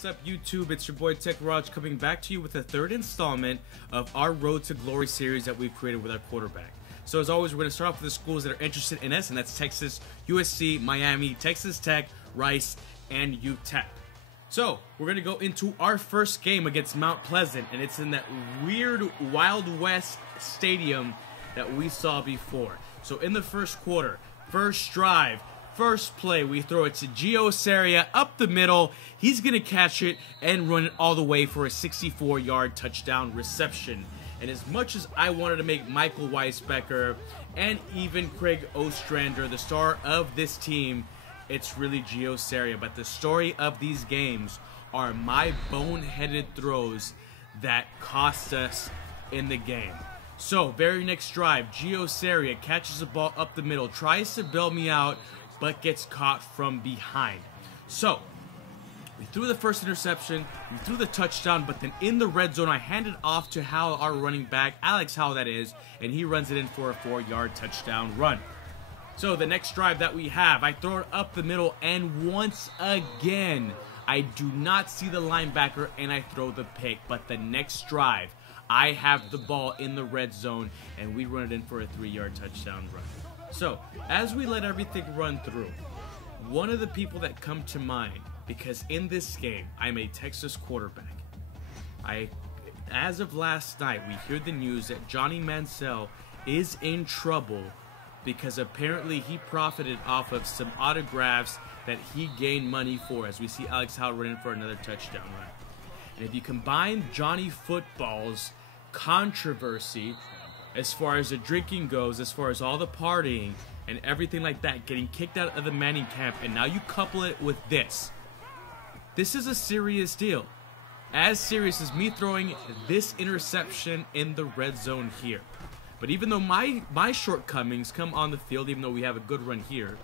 What's up, YouTube? It's your boy TeK RaJ coming back to you with the third installment of our Road to Glory series that we've created with our quarterback. So as always, we're going to start off with the schools that are interested in us, and that's Texas, USC, Miami, Texas Tech, Rice, and UTEP. So we're going to go into our first game against Mount Pleasant, and it's in that weird Wild West stadium that we saw before. So in the first quarter, first drive, first play, we throw it to Gio Seria up the middle. He's going to catch it and run it all the way for a 64-yard touchdown reception. And as much as I wanted to make Michael Weisbecker and even Craig Ostrander the star of this team, it's really Gio Seria. But the story of these games are my boneheaded throws that cost us in the game. So, very next drive, Gio Seria catches the ball up the middle, tries to bail me out, but gets caught from behind. So, we threw the first interception, we threw the touchdown, but then in the red zone, I handed off to Howell, our running back, Alex Howell that is, and he runs it in for a 4-yard touchdown run. So, the next drive that we have, I throw it up the middle, and once again, I do not see the linebacker, and I throw the pick. But the next drive, I have the ball in the red zone, and we run it in for a 3-yard touchdown run. So, as we let everything run through, one of the people that come to mind, because in this game, I'm a Texas quarterback. As of last night, we hear the news that Johnny Manziel is in trouble because apparently he profited off of some autographs that he gained money for, as we see Alex Howell running for another touchdown run. And if you combine Johnny Football's controversy as far as the drinking goes, as far as all the partying and everything like that, getting kicked out of the Manning camp, and now you couple it with this. This is a serious deal. As serious as me throwing this interception in the red zone here. But even though my shortcomings come on the field, even though we have a good run here,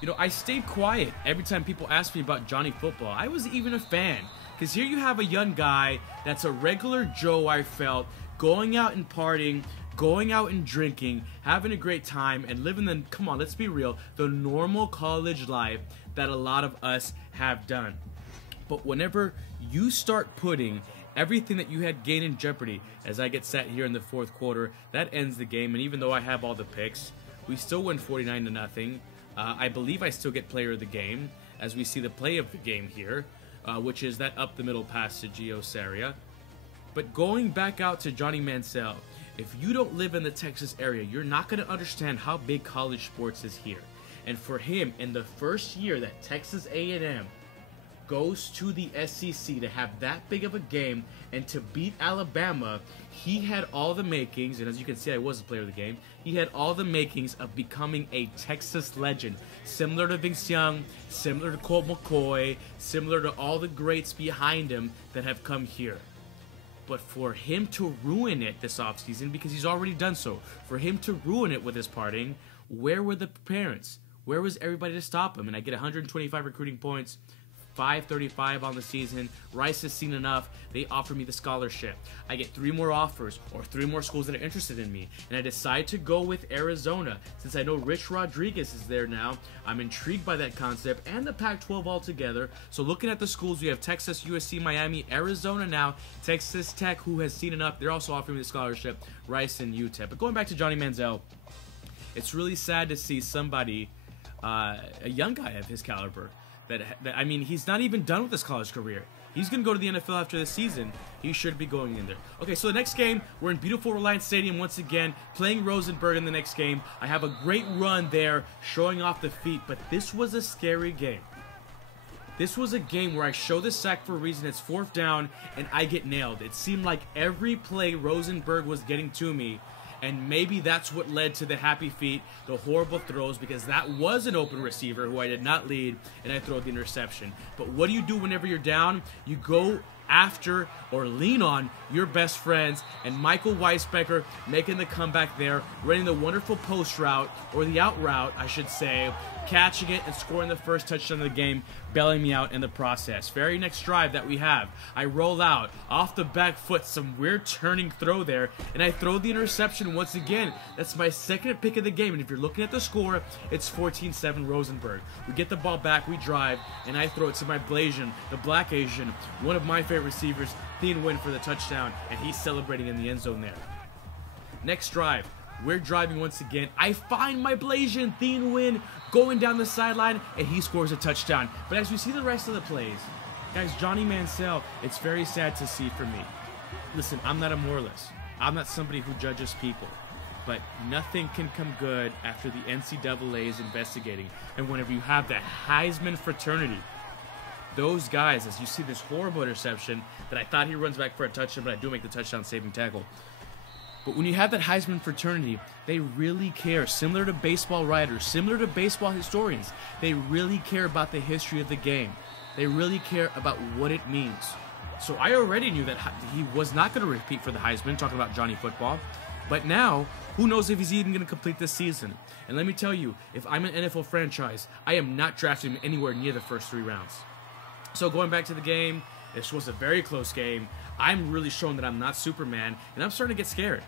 you know, I stayed quiet every time people asked me about Johnny Football. I wasn't even a fan. Because here you have a young guy that's a regular Joe, I felt, going out and partying, going out and drinking, having a great time, and living the, come on, let's be real, the normal college life that a lot of us have done. But whenever you start putting everything that you had gained in jeopardy, as I get set here in the fourth quarter, that ends the game. And even though I have all the picks, we still win 49-0. I believe I still get player of the game, as we see the play of the game here, which is that up the middle pass to Gio Seria. But going back out to Johnny Manziel, if you don't live in the Texas area, you're not going to understand how big college sports is here. And for him, in the first year that Texas A&M goes to the SEC to have that big of a game and to beat Alabama, he had all the makings, and as you can see, I was the player of the game, he had all the makings of becoming a Texas legend, similar to Vince Young, similar to Colt McCoy, similar to all the greats behind him that have come here. But for him to ruin it this offseason, because he's already done so, for him to ruin it with his partying, where were the parents? Where was everybody to stop him? And I get 125 recruiting points, 535 on the season. Rice has seen enough. They offer me the scholarship. I get 3 more offers, or 3 more schools that are interested in me. And I decide to go with Arizona. Since I know Rich Rodriguez is there now, I'm intrigued by that concept and the Pac-12 altogether. So looking at the schools, we have Texas, USC, Miami, Arizona now, Texas Tech, who has seen enough. They're also offering me the scholarship, Rice and UTEP. But going back to Johnny Manziel, it's really sad to see somebody, a young guy of his caliber, I mean, he's not even done with his college career. He's going to go to the NFL after this season. He should be going in there. Okay, so the next game, we're in beautiful Reliance Stadium once again, playing Rosenberg in the next game. I have a great run there, showing off the feet, but this was a scary game. This was a game where I show the sack for a reason. It's 4th down, and I get nailed. It seemed like every play Rosenberg was getting to me, and maybe that's what led to the happy feet, the horrible throws, because that was an open receiver who I did not lead, and I throw the interception. But what do you do whenever you're down? You go after or lean on your best friends, and Michael Weisbecker making the comeback there, running the wonderful post route, or the out route, I should say, catching it and scoring the first touchdown of the game, bailing me out in the process. Very next drive that we have, I roll out off the back foot, some weird turning throw there, and I throw the interception once again. That's my second pick of the game, and if you're looking at the score, it's 14-7 Rosenberg. We get the ball back, we drive, and I throw it to my Blasian, the Black Asian, one of my favorite receivers, Thien Nguyen for the touchdown, and he's celebrating in the end zone there. Next drive, we're driving once again. I find my Blasian, Thien Nguyen, going down the sideline, and he scores a touchdown. But as we see the rest of the plays, guys, Johnny Manziel, it's very sad to see for me. Listen, I'm not a moralist. I'm not somebody who judges people. But nothing can come good after the NCAA is investigating. And whenever you have the Heisman fraternity, those guys, as you see this horrible interception that I thought he runs back for a touchdown, but I do make the touchdown saving tackle. But when you have that Heisman fraternity, they really care. Similar to baseball writers, similar to baseball historians, they really care about the history of the game. They really care about what it means. So I already knew that he was not going to repeat for the Heisman, talking about Johnny Football. But now, who knows if he's even going to complete this season. And let me tell you, if I'm an NFL franchise, I am not drafting him anywhere near the first 3 rounds. So going back to the game, this was a very close game. I'm really showing that I'm not Superman, and I'm starting to get scared.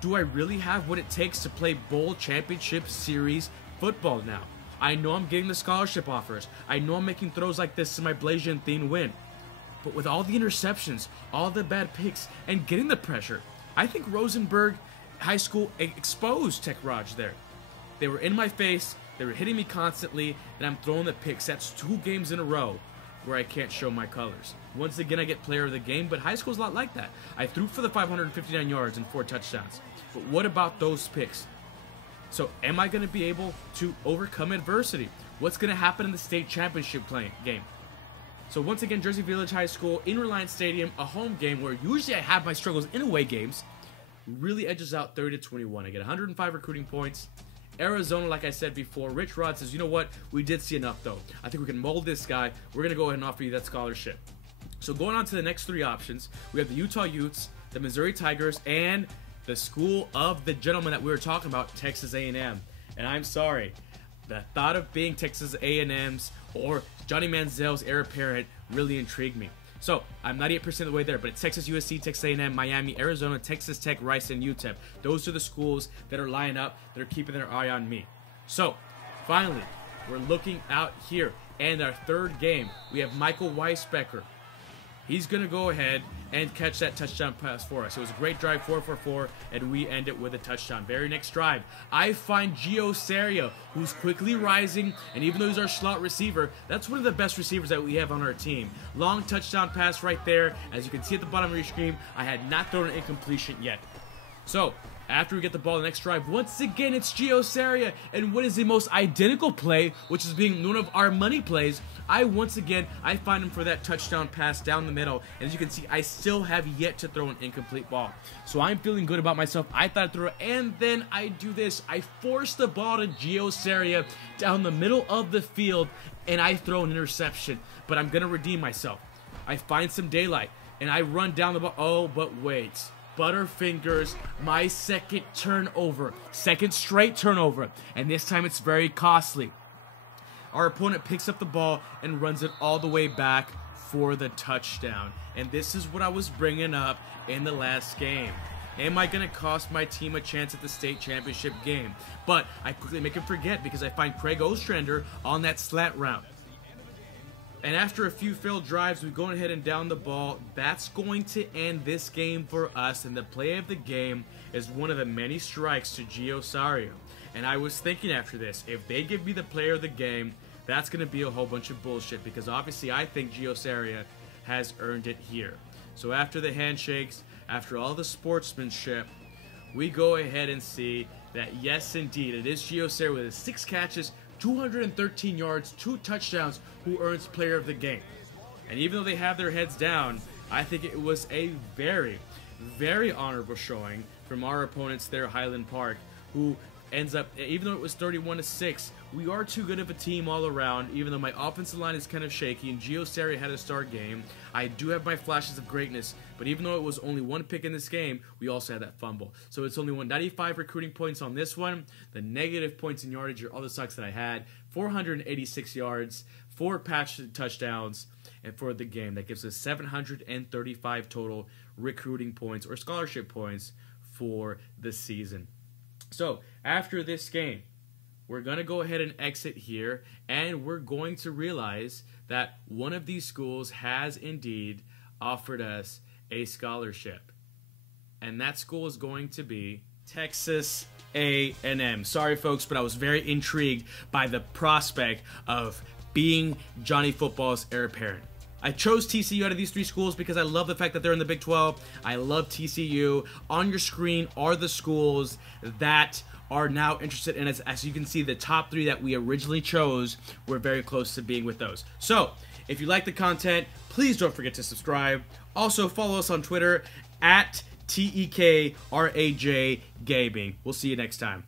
Do I really have what it takes to play bowl championship series football now? I know I'm getting the scholarship offers. I know I'm making throws like this to my Blasian, Thien Nguyen. But with all the interceptions, all the bad picks, and getting the pressure, I think Rosenberg High School exposed TeK RaJ there. They were in my face, they were hitting me constantly, and I'm throwing the picks. That's 2 games in a row where I can't show my colors. Once again, I get player of the game, but high school's a lot like that. I threw for the 559 yards and 4 touchdowns. But what about those picks? So am I going to be able to overcome adversity? What's going to happen in the state championship game? So once again, Jersey Village High School in Reliance Stadium, a home game where usually I have my struggles in away games, really edges out 30-21. I get 105 recruiting points. Arizona, like I said before, Rich Rod says, you know what? We did see enough, though. I think we can mold this guy. We're going to go ahead and offer you that scholarship. So going on to the next 3 options, we have the Utah Utes, the Missouri Tigers, and the school of the gentleman that we were talking about, Texas A&M. And I'm sorry, the thought of being Texas A&M's or Johnny Manziel's heir apparent really intrigued me. So I'm 98% of the way there, but it's Texas, USC, Texas A&M, Miami, Arizona, Texas Tech, Rice, and UTEP. Those are the schools that are lining up, that are keeping their eye on me. So finally, we're looking out here, and our 3rd game, we have Michael Weisbecker. He's going to go ahead and catch that touchdown pass for us. It was a great drive, 4-for-4, and we end it with a touchdown. Very next drive, I find Gio Seria, who's quickly rising, and even though he's our slot receiver, that's one of the best receivers that we have on our team. Long touchdown pass right there. As you can see at the bottom of your screen, I had not thrown an incompletion yet. So after we get the ball the next drive, once again, it's Gio Seria, and what is the most identical play, which is being one of our money plays, I find him for that touchdown pass down the middle, and as you can see, I still have yet to throw an incomplete ball. So I'm feeling good about myself. I thought I'd throw it, and then I do this. I force the ball to Gio Seria down the middle of the field, and I throw an interception, but I'm going to redeem myself. I find some daylight, and I run down the ball. Oh, but wait. Butterfingers, my second straight turnover, and this time it's very costly. Our opponent picks up the ball and runs it all the way back for the touchdown, and this is what I was bringing up in the last game. Am I going to cost my team a chance at the state championship game? But I quickly make him forget because I find Craig Ostrander on that slant route. And after a few failed drives, we go ahead and down the ball. That's going to end this game for us, and the play of the game is one of the many strikes to Gio Seria. And I was thinking after this, if they give me the player of the game, that's going to be a whole bunch of bullshit, because obviously I think Gio Seria has earned it here. So after the handshakes, after all the sportsmanship, we go ahead and see that yes, indeed, it is Gio Seria with his 6 catches, 213 yards, 2 touchdowns, who earns player of the game. And even though they have their heads down, I think it was a very, very honorable showing from our opponents there at Highland Park, who ends up, even though it was 31-6, we are too good of a team all around, even though my offensive line is kind of shaky, and Gio Sari had a star game. I do have my flashes of greatness, but even though it was only one pick in this game, we also had that fumble. So it's only 195 recruiting points on this one. The negative points in yardage are all the sucks that I had. 486 yards, 4 patch touchdowns, and for the game, that gives us 735 total recruiting points or scholarship points for the season. So after this game, we're going to go ahead and exit here, and we're going to realize that one of these schools has indeed offered us a scholarship. And that school is going to be Texas A&M. Sorry, folks, but I was very intrigued by the prospect of being Johnny Football's heir apparent. I chose TCU out of these 3 schools because I love the fact that they're in the Big 12. I love TCU. On your screen are the schools that are now interested in us. As you can see, the top 3 that we originally chose were very close to being with those. So, if you like the content, please don't forget to subscribe. Also, follow us on Twitter at TeKRaJGaming. We'll see you next time.